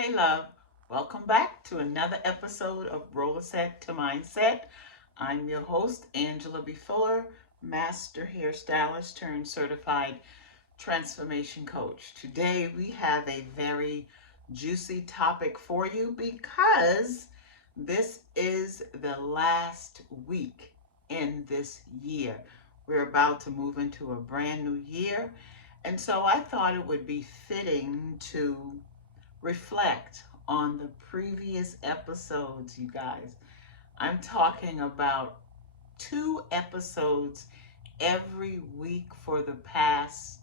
Hey, love. Welcome back to another episode of Rollerset to Mindset. I'm your host, Angela B. Fuller, Master Hairstylist turned Certified Transformation Coach. Today, we have a very juicy topic for you because this is the last week in this year. We're about to move into a brand new year, and so I thought it would be fitting to reflect on the previous episodes, you guys. I'm talking about 2 episodes every week for the past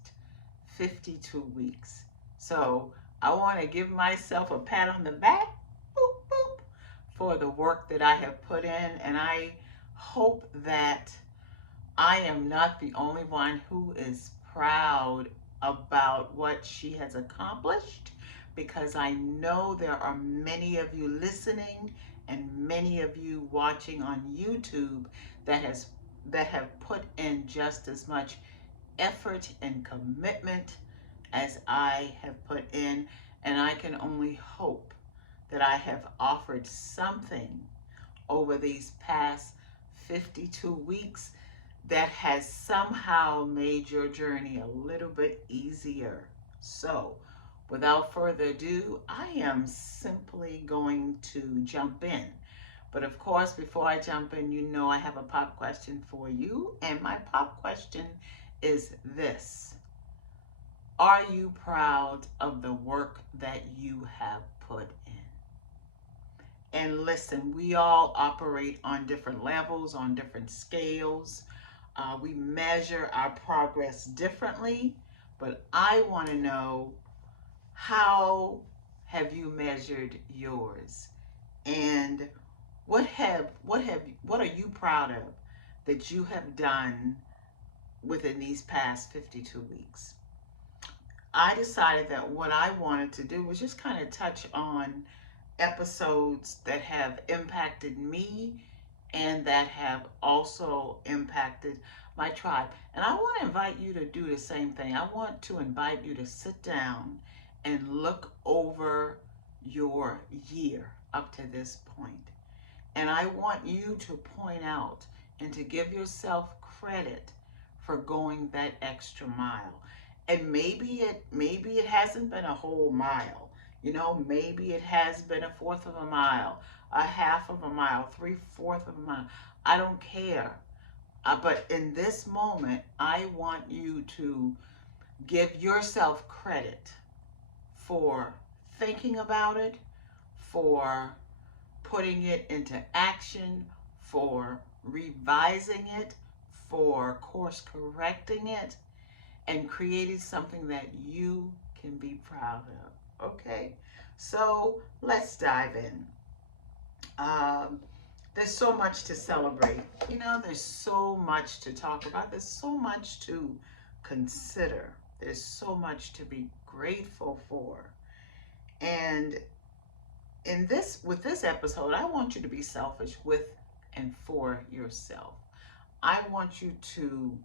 52 weeks. So I want to give myself a pat on the back, boop, boop, for the work that I have put in. And I hope that I am not the only one who is proud about what she has accomplished, because I know there are many of you listening and many of you watching on YouTube that have put in just as much effort and commitment as I have put in, and I can only hope that I have offered something over these past 52 weeks that has somehow made your journey a little bit easier. So, without further ado, I am simply going to jump in. But of course, before I jump in, you know I have a pop question for you. And my pop question is this: are you proud of the work that you have put in? And listen, we all operate on different levels, on different scales. We measure our progress differently, but I want to know, how have you measured yours? And what are you proud of that you have done within these past 52 weeks? I decided that what I wanted to do was just kind of touch on episodes that have impacted me and that have also impacted my tribe. And I want to invite you to do the same thing. I want to invite you to sit down and look over your year up to this point. And I want you to point out and to give yourself credit for going that extra mile. And maybe it hasn't been a whole mile. Maybe it has been a fourth of a mile, a half of a mile, three-fourths of a mile. I don't care. But in this moment, I want you to give yourself credit for thinking about it, for putting it into action, for revising it, for course correcting it, and creating something that you can be proud of. Okay? So let's dive in. Um, there's so much to celebrate. There's so much to talk about. There's so much to consider. There's so much to be grateful for. And with this episode, I want you to be selfish with and for yourself. I want you to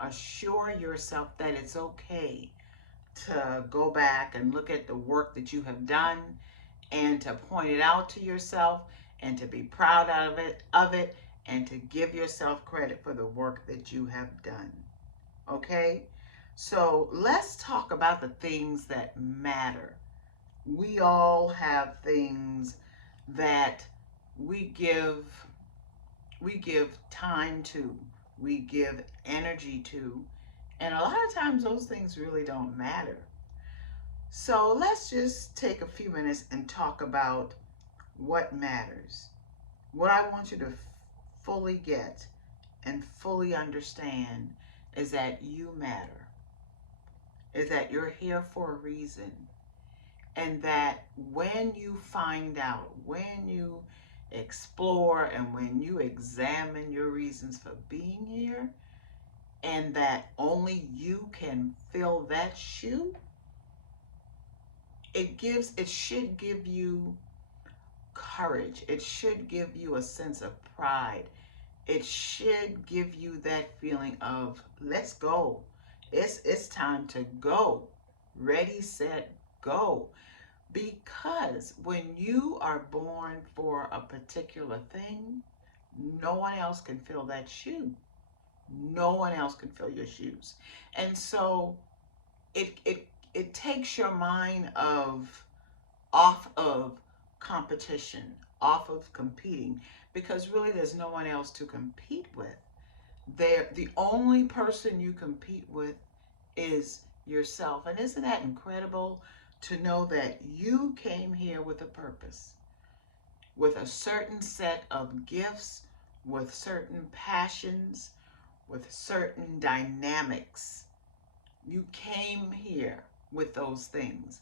assure yourself that it's okay to go back and look at the work that you have done and to point it out to yourself and to be proud of it and to give yourself credit for the work that you have done. Okay? So let's talk about the things that matter. We all have things that we give time to, we give energy to, and a lot of times those things really don't matter. So let's just take a few minutes and talk about what matters. What I want you to fully get and fully understand is that you matter, is that you're here for a reason, and that when you find out, when you explore, and when you examine your reasons for being here, and that only you can fill that shoe, it should give you courage. It should give you a sense of pride. It should give you that feeling of, let's go. It's time to go. Ready, set, go. Because when you are born for a particular thing, no one else can fill that shoe. No one else can fill your shoes. And so it takes your mind off of competition, off of competing, because really there's no one else to compete with. The only person you compete with is yourself. And isn't that incredible to know that you came here with a purpose, with a certain set of gifts, with certain passions, with certain dynamics. You came here with those things.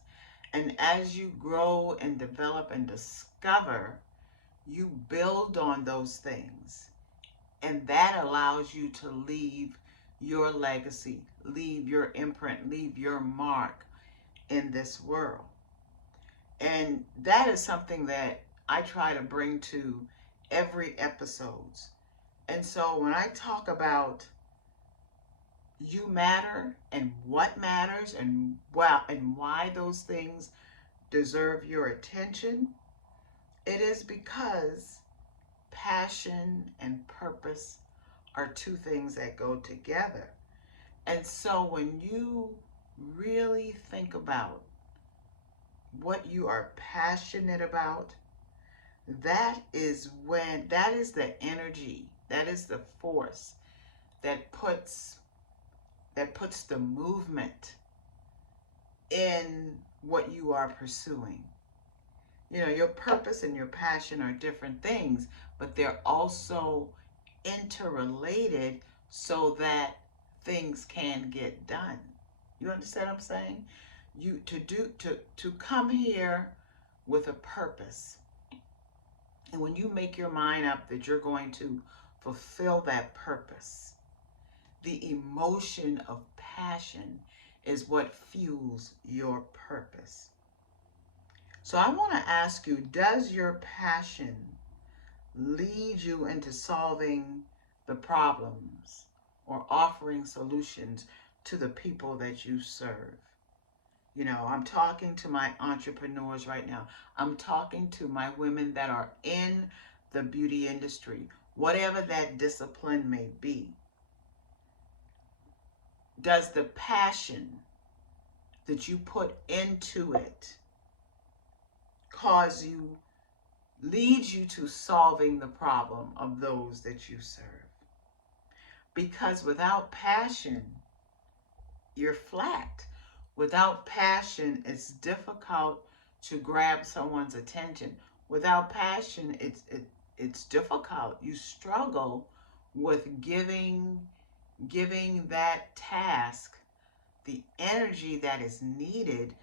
And as you grow and develop and discover, you build on those things. And that allows you to leave your legacy, leave your imprint, leave your mark in this world. And that is something that I try to bring to every episode. And so when I talk about you matter and what matters and why those things deserve your attention, it is because passion and purpose are two things that go together. And so when you really think about what you are passionate about, that is the energy, that is the force that puts the movement in what you are pursuing. You know, your purpose and your passion are different things, but they're also interrelated so that things can get done. You understand what I'm saying? You to come here with a purpose. And when you make your mind up that you're going to fulfill that purpose, the emotion of passion is what fuels your purpose. So I want to ask you, does your passion lead you into solving the problems or offering solutions to the people that you serve? You know, I'm talking to my entrepreneurs right now. I'm talking to my women that are in the beauty industry, whatever that discipline may be. Does the passion that you put into it lead you to solving the problem of those that you serve? Because without passion, you're flat. Without passion, it's difficult to grab someone's attention. Without passion, it's difficult. You struggle with giving that task the energy that is needed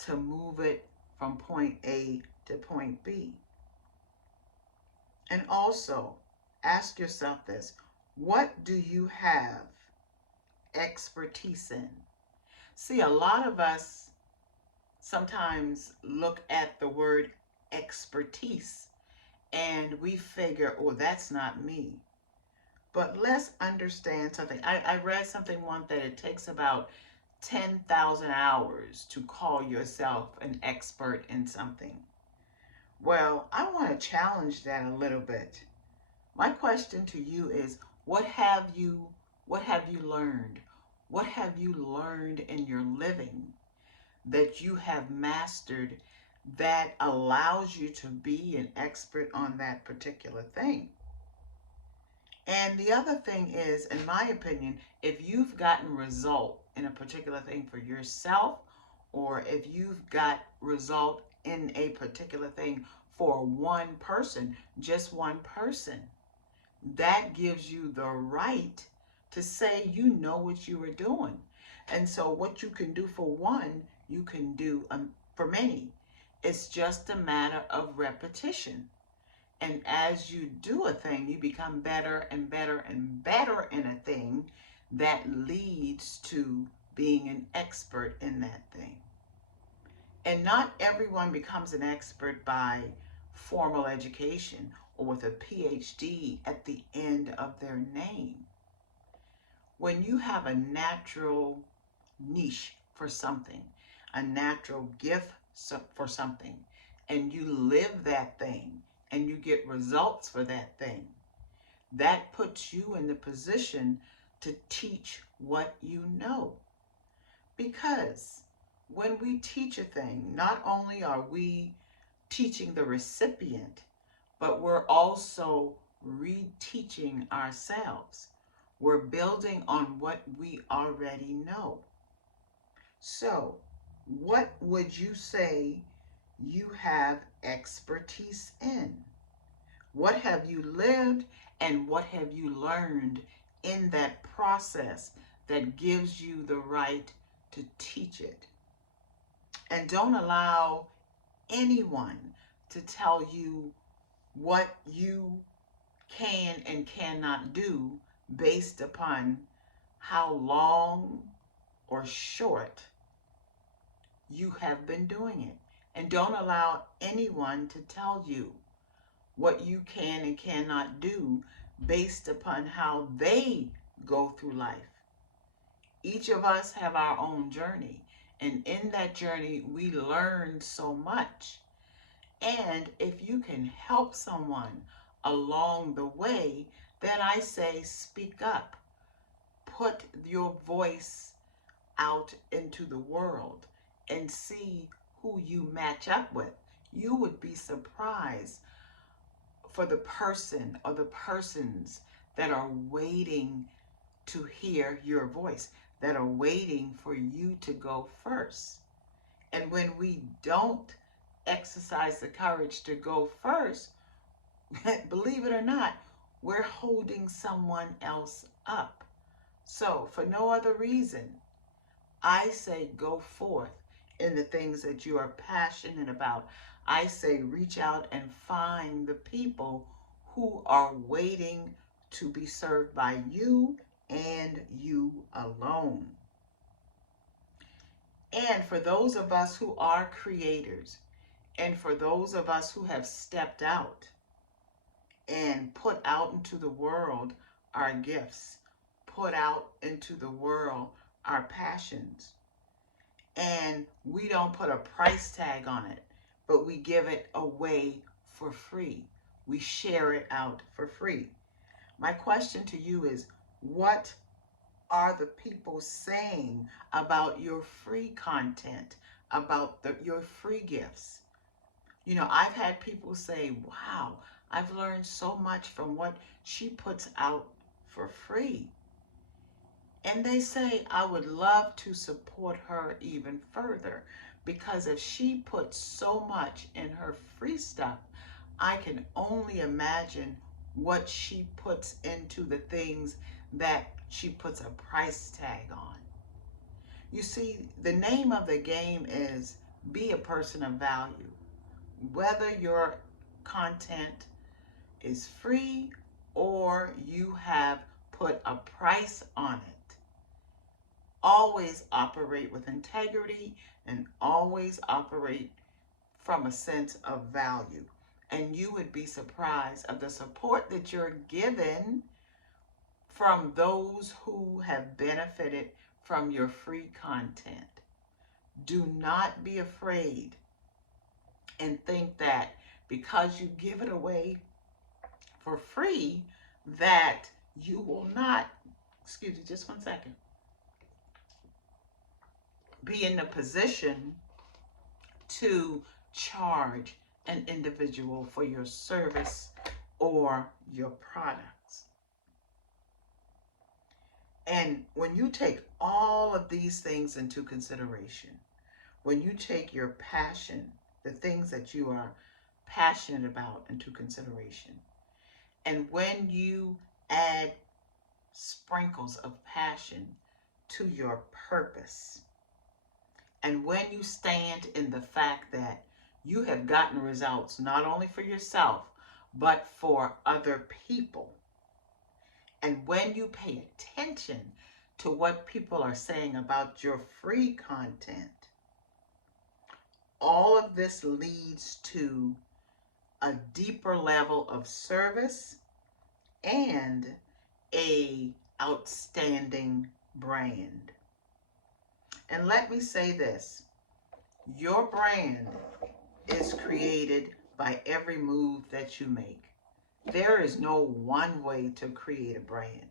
to move it from point A to point B. And also, ask yourself this: what do you have expertise in? See, a lot of us sometimes look at the word expertise and we figure, oh, that's not me. But let's understand something. I read something once that it takes about 10,000 hours to call yourself an expert in something. Well, I want to challenge that a little bit. My question to you is, what have you learned? What have you learned in your living that you have mastered that allows you to be an expert on that particular thing? And the other thing is, in my opinion, if you've gotten result in a particular thing for yourself, or if you've got result in a particular thing for one person, just one person, that gives you the right to say you know what you are doing. And so what you can do for one, you can do for many. It's just a matter of repetition. And as you do a thing, you become better and better and better in a thing that leads to being an expert in that thing. And not everyone becomes an expert by formal education or with a PhD at the end of their name. When you have a natural niche for something, a natural gift for something, and you live that thing, and you get results for that thing, that puts you in the position to teach what you know. Because when we teach a thing, not only are we teaching the recipient, but we're also reteaching ourselves. We're building on what we already know. So, what would you say you have expertise in? What have you lived and what have you learned in that process that gives you the right to teach it? And don't allow anyone to tell you what you can and cannot do based upon how long or short you have been doing it. And don't allow anyone to tell you what you can and cannot do based upon how they go through life. Each of us have our own journey, and in that journey we learn so much. And if you can help someone along the way, then I say speak up. Put your voice out into the world and see who you match up with. You would be surprised for the person or the persons that are waiting to hear your voice, that are waiting for you to go first. And when we don't exercise the courage to go first, believe it or not, we're holding someone else up. So, for no other reason, I say go forth in the things that you are passionate about. I say reach out and find the people who are waiting to be served by you and you alone. And for those of us who are creators, and for those of us who have stepped out and put out into the world our gifts, put out into the world our passions, and we don't put a price tag on it, but we give it away for free. We share it out for free. My question to you is, what are the people saying about your free content, about your free gifts? You know, I've had people say, wow, I've learned so much from what she puts out for free. And they say, I would love to support her even further, because if she puts so much in her free stuff, I can only imagine what she puts into the things that she puts a price tag on. You see, the name of the game is be a person of value. Whether your content is free or you have put a price on it, always operate with integrity and always operate from a sense of value. And you would be surprised of the support that you're given from those who have benefited from your free content. Do not be afraid and think that because you give it away for free that you will not, excuse me just one second, be in a position to charge an individual for your service or your products. And when you take all of these things into consideration, when you take your passion, the things that you are passionate about into consideration, and when you add sprinkles of passion to your purpose, and when you stand in the fact that you have gotten results not only for yourself, but for other people, and when you pay attention to what people are saying about your free content, all of this leads to a deeper level of service and a outstanding brand. And let me say this, Your brand is created by every move that you make. There is no one way to create a brand.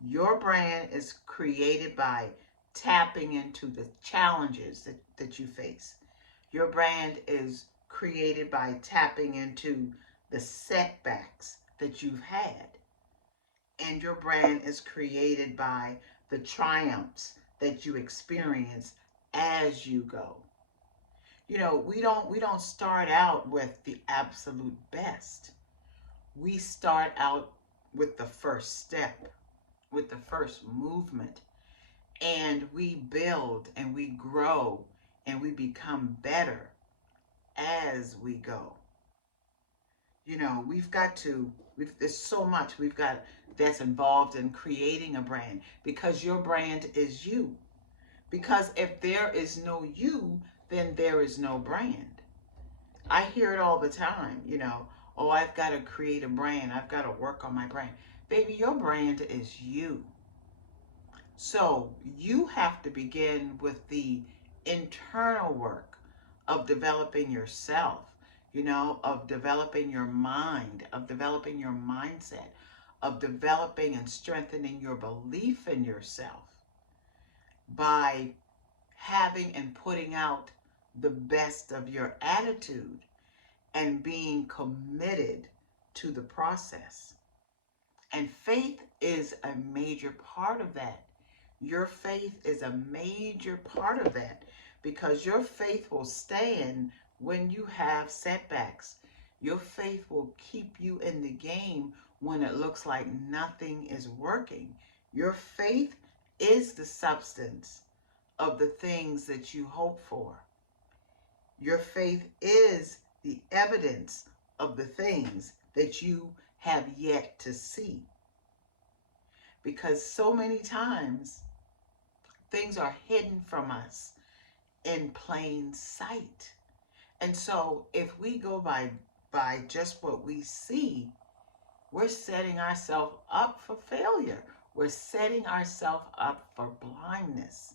Your brand is created by tapping into the challenges that you face. Your brand is created by tapping into the setbacks that you've had. And your brand is created by the triumphs that you experience as you go. We don't start out with the absolute best. We start out with the first step, with the first movement, and we build and we grow and we become better as we go. We've got to there's so much we've got that's involved in creating a brand, because your brand is you. Because if there is no you, then there is no brand. I hear it all the time, oh, I've got to create a brand, I've got to work on my brand. Baby, your brand is you. So you have to begin with the internal work of developing yourself, of developing your mind, of developing your mindset, of developing and strengthening your belief in yourself by having and putting out the best of your attitude and being committed to the process. And faith is a major part of that. Your faith is a major part of that, because your faith will stand when you have setbacks. Your faith will keep you in the game when it looks like nothing is working. Your faith is the substance of the things that you hope for. Your faith is the evidence of the things that you have yet to see. Because so many times things are hidden from us in plain sight. And so if we go by just what we see, we're setting ourselves up for failure. We're setting ourselves up for blindness.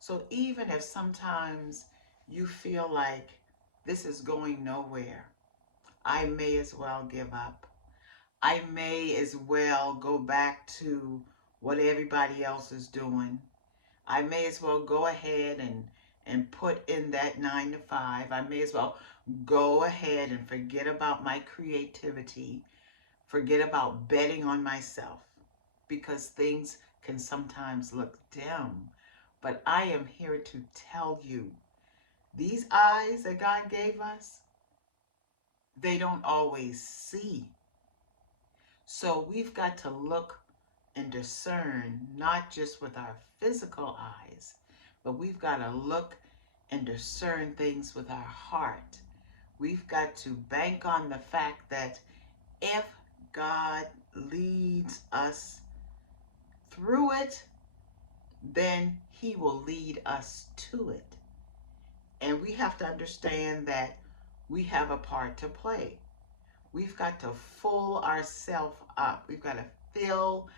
So even if sometimes you feel like this is going nowhere, I may as well give up. I may as well go back to what everybody else is doing. I may as well go ahead and put in that 9 to 5. I may as well go ahead and forget about my creativity, forget about betting on myself, because things can sometimes look dim. But I am here to tell you, these eyes that God gave us, they don't always see. So we've got to look and discern, not just with our physical eyes, but we've got to look and discern things with our heart. We've got to bank on the fact that if God leads us through it, then He will lead us to it. And we have to understand that we have a part to play. We've got to fill ourselves up. We've got to fill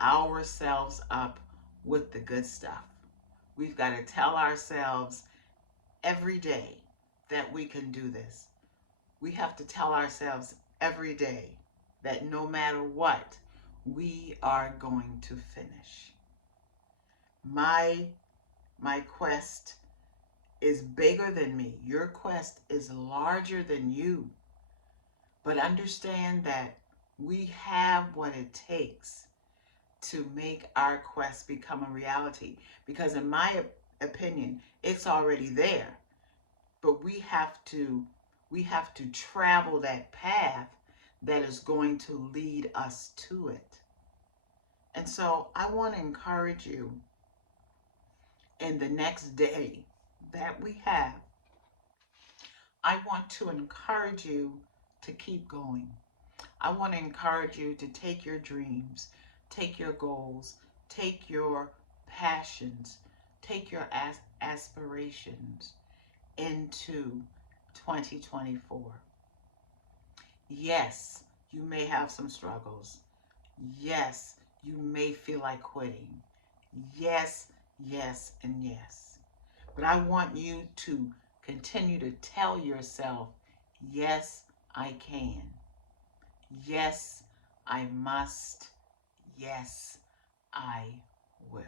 ourselves up with the good stuff. We've got to tell ourselves every day that we can do this. We have to tell ourselves every day that no matter what, we are going to finish. My quest is bigger than me. Your quest is larger than you. But understand that we have what it takes to make our quest become a reality. Because in my opinion, it's already there. But we have to travel that path that is going to lead us to it. And so I want to encourage you, in the next day that we have, I want to encourage you to keep going. I want to encourage you to take your dreams, take your goals, take your passions, take your aspirations into 2024. Yes, you may have some struggles. Yes, you may feel like quitting. Yes, yes, and yes. But I want you to Continue to tell yourself, yes, I can. Yes, I must. Yes, I will.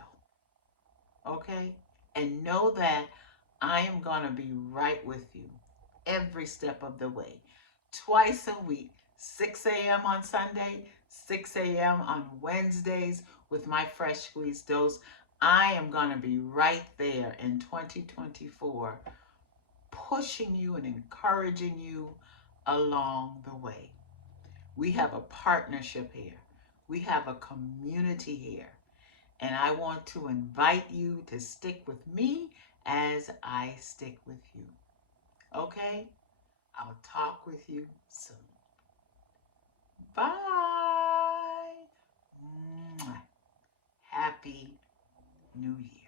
Okay? And know that I am going to be right with you every step of the way. Twice a week, 6 a.m. on Sunday, 6 a.m. on Wednesdays with my fresh squeezed dose. I am going to be right there in 2024, pushing you and encouraging you along the way. We have a partnership here, we have a community here. And I want to invite you to stick with me as I stick with you. Okay? I'll talk with you soon. Bye. Mwah. Happy New Year.